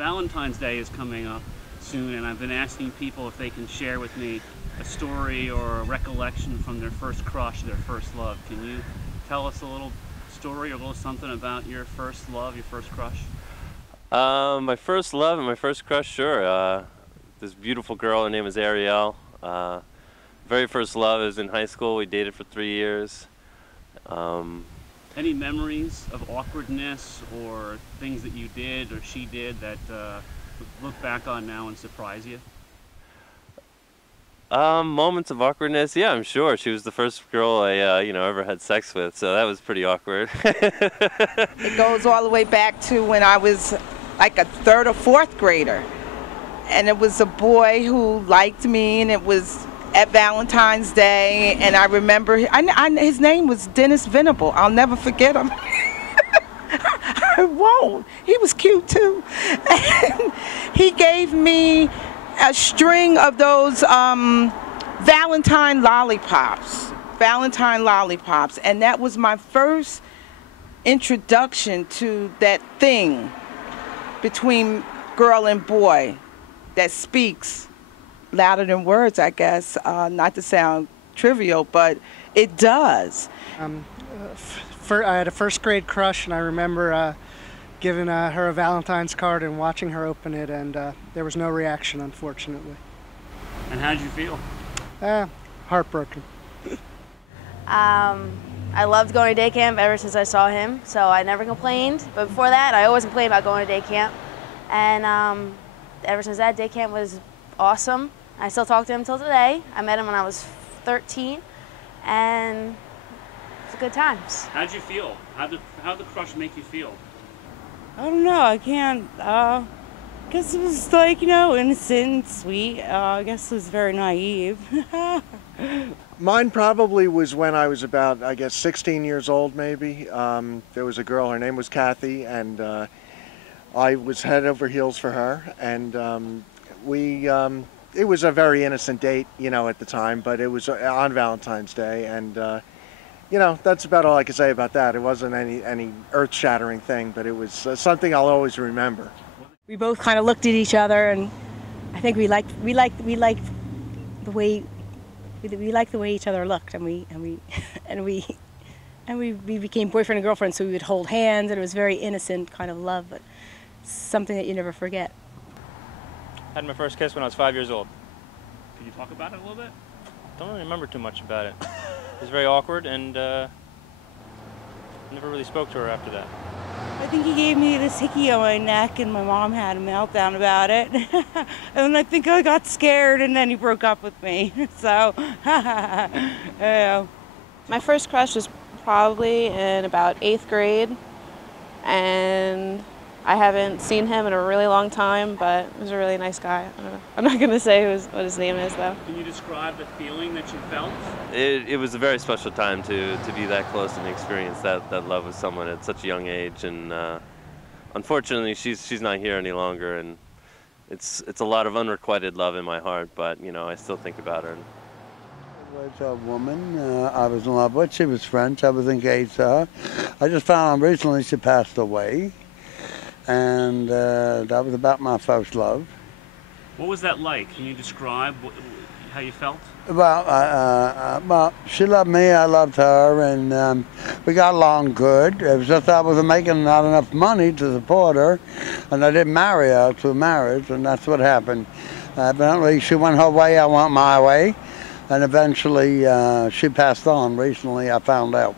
Valentine's Day is coming up soon, and I've been asking people if they can share with me a story or a recollection from their first crush, their first love. Can you tell us a little story or a little something about your first love, your first crush? My first love and my first crush, sure. This beautiful girl, her name is Ariel. Very first love is in high school. We dated for 3 years. Any memories of awkwardness or things that you did or she did that look back on now and surprise you? Moments of awkwardness, yeah, I'm sure. She was the first girl I, ever had sex with, so that was pretty awkward. It goes all the way back to when I was like a 3rd or 4th grader. And it was a boy who liked me, and it was at Valentine's Day, and I remember his name was Dennis Venable. I'll never forget him. I won't. He was cute too. And he gave me a string of those Valentine lollipops, and that was my first introduction to that thing between girl and boy that speaks louder than words, I guess, not to sound trivial, but it does. I had a first grade crush, and I remember giving her a Valentine's card and watching her open it, and there was no reaction, unfortunately. And how did you feel? Heartbroken. I loved going to day camp ever since I saw him, so I never complained. But before that, I always complained about going to day camp. And ever since that, day camp was awesome. I still talk to him till today. I met him when I was 13, and it's good times. How'd you feel? How'd the crush make you feel? I don't know. I can't. Guess it was like, innocent and sweet. I guess it was very naive. Mine probably was when I was about, 16 years old, maybe. There was a girl. Her name was Kathy, and I was head over heels for her, and it was a very innocent date, at the time, but it was on Valentine's Day, and that's about all I can say about that. It wasn't any earth-shattering thing, but it was something I'll always remember. We both kind of looked at each other, and I think we liked the way each other looked, and we became boyfriend and girlfriend. So we would hold hands, and it was very innocent kind of love, but something that you never forget. I had my first kiss when I was 5 years old. Can you talk about it a little bit? Don't really remember too much about it. It was very awkward, and never really spoke to her after that. I think he gave me this hickey on my neck, and my mom had a meltdown about it. And I think I got scared, and then he broke up with me. So, yeah. My first crush was probably in about 8th grade, and I haven't seen him in a really long time, but he was a really nice guy. I don't know. I'm not going to say what his name is, though. Can you describe the feeling that you felt? It was a very special time to be that close and experience that love with someone at such a young age, and unfortunately she's not here any longer, and it's a lot of unrequited love in my heart, but I still think about her. It was a woman I was in love with. She was French. I was engaged to her. I just found out recently she passed away, and that was about my first love. What was that like? Can you describe how you felt? Well, she loved me, I loved her, and we got along good. It was just I wasn't making not enough money to support her, and I didn't marry her to marriage, and that's what happened. Evidently, she went her way, I went my way, and eventually she passed on recently, I found out.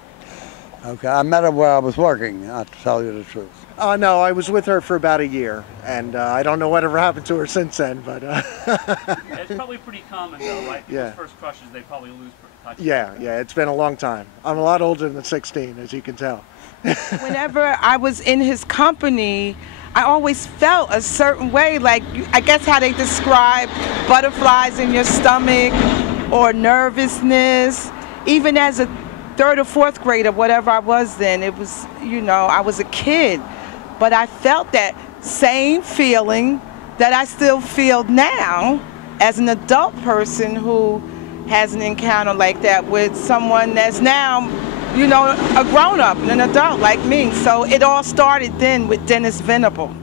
Okay, I met her where I was working, to tell you the truth. No, I was with her for about a year, and I don't know whatever happened to her since then, but... It's probably pretty common, though, right? People's first crushes, they probably lose touch. Yeah, it's been a long time. I'm a lot older than 16, as you can tell. Whenever I was in his company, I always felt a certain way, like, I guess how they describe butterflies in your stomach or nervousness. Even as a 3rd or 4th grader, whatever I was then, it was, I was a kid. But I felt that same feeling that I still feel now as an adult person who has an encounter like that with someone that's now, a grown-up, an adult like me. So it all started then with Dennis Venable.